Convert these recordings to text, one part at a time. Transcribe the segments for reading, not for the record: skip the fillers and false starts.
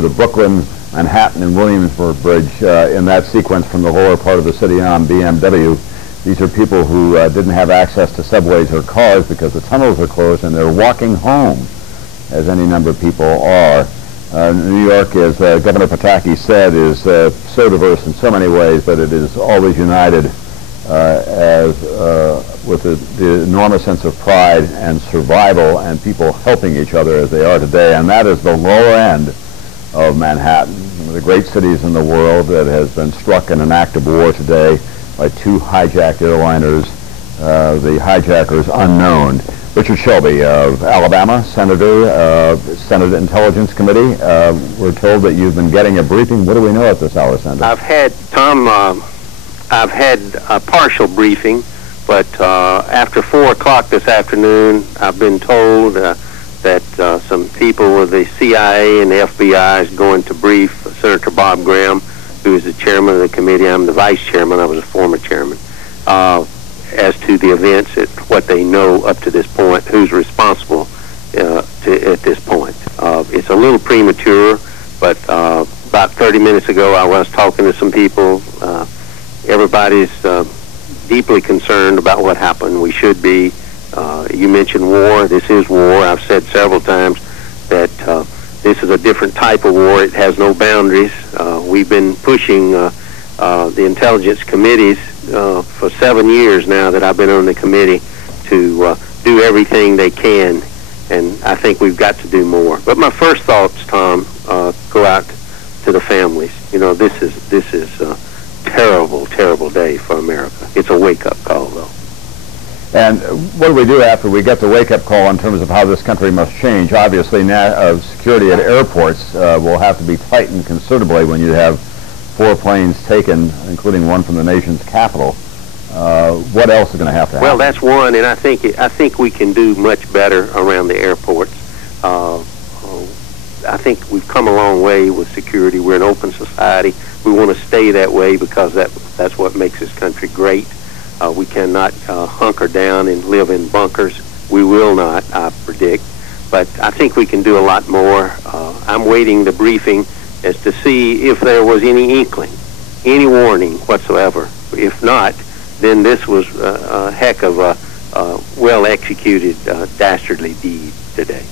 the Brooklyn, Manhattan, and Williamsburg Bridge in that sequence from the lower part of the city on BMW. These are people who didn't have access to subways or cars because the tunnels are closed, and they're walking home, as any number of people are. New York, as Governor Pataki said, is so diverse in so many ways, but it is always united with the enormous sense of pride and survival and people helping each other as they are today. And that is the lower end of Manhattan, one of the great cities in the world that has been struck in an act of war today by two hijacked airliners, the hijackers unknown. Richard Shelby of Alabama, Senator, Senate Intelligence Committee. We're told that you've been getting a briefing. What do we know at this hour, Senator? I've had a partial briefing, but after 4 o'clock this afternoon, I've been told that some people with the CIA and the FBI is going to brief Senator Bob Graham, who is the chairman of the committee. I'm the vice chairman. I was a former chairman. As to the events, what they know up to this point, who's responsible at this point. It's a little premature, but about 30 minutes ago I was talking to some people. Everybody's deeply concerned about what happened. We should be. You mentioned war. This is war. I've said several times that this is a different type of war. It has no boundaries. We've been pushing the intelligence committees for 7 years now that I've been on the committee to do everything they can, and I think we've got to do more. But my first thoughts, Tom, go out to the families. You know, this is a terrible, terrible day for America. It's a wake-up call, though. And what do we do after we get the wake-up call in terms of how this country must change? Obviously, security at airports will have to be tightened considerably when you have 4 planes taken, including one from the nation's capital. What else is going to have to happen? Well, that's one, and I think we can do much better around the airports. I think we've come a long way with security. We're an open society. We want to stay that way because that's what makes this country great. We cannot hunker down and live in bunkers. We will not, I predict. But I think we can do a lot more. I'm waiting the briefing as to see if there was any inkling, any warning whatsoever. If not, then this was a heck of a well-executed, dastardly deed today.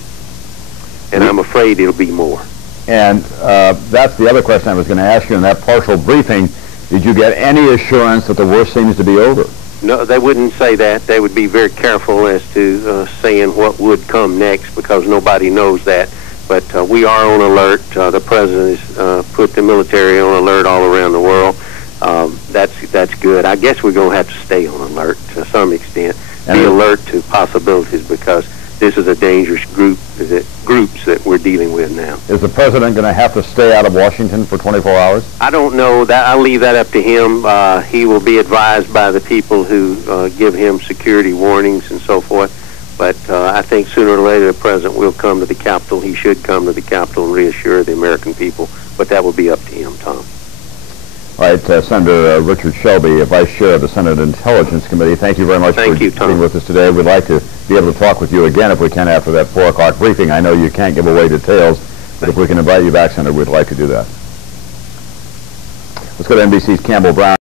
And I'm afraid it'll be more. And that's the other question I was going to ask you in that partial briefing. Did you get any assurance that the worst seems to be over? No, they wouldn't say that. They would be very careful as to saying what would come next because nobody knows that. But we are on alert. The president has put the military on alert all around the world. That's good. I guess we're going to have to stay on alert to some extent. Be alert to possibilities because this is a dangerous groups that we're dealing with now. Is the president going to have to stay out of Washington for 24 hours? I don't know. I'll leave that up to him. He will be advised by the people who give him security warnings and so forth. But I think sooner or later the president will come to the Capitol. He should come to the Capitol and reassure the American people. But that will be up to him, Tom. All right, Senator Richard Shelby, Vice Chair of the Senate Intelligence Committee, thank you very much for being with us today. We'd like to be able to talk with you again if we can after that 4 o'clock briefing. I know you can't give away details, but if we can invite you back, Senator, we'd like to do that. Let's go to NBC's Campbell Brown.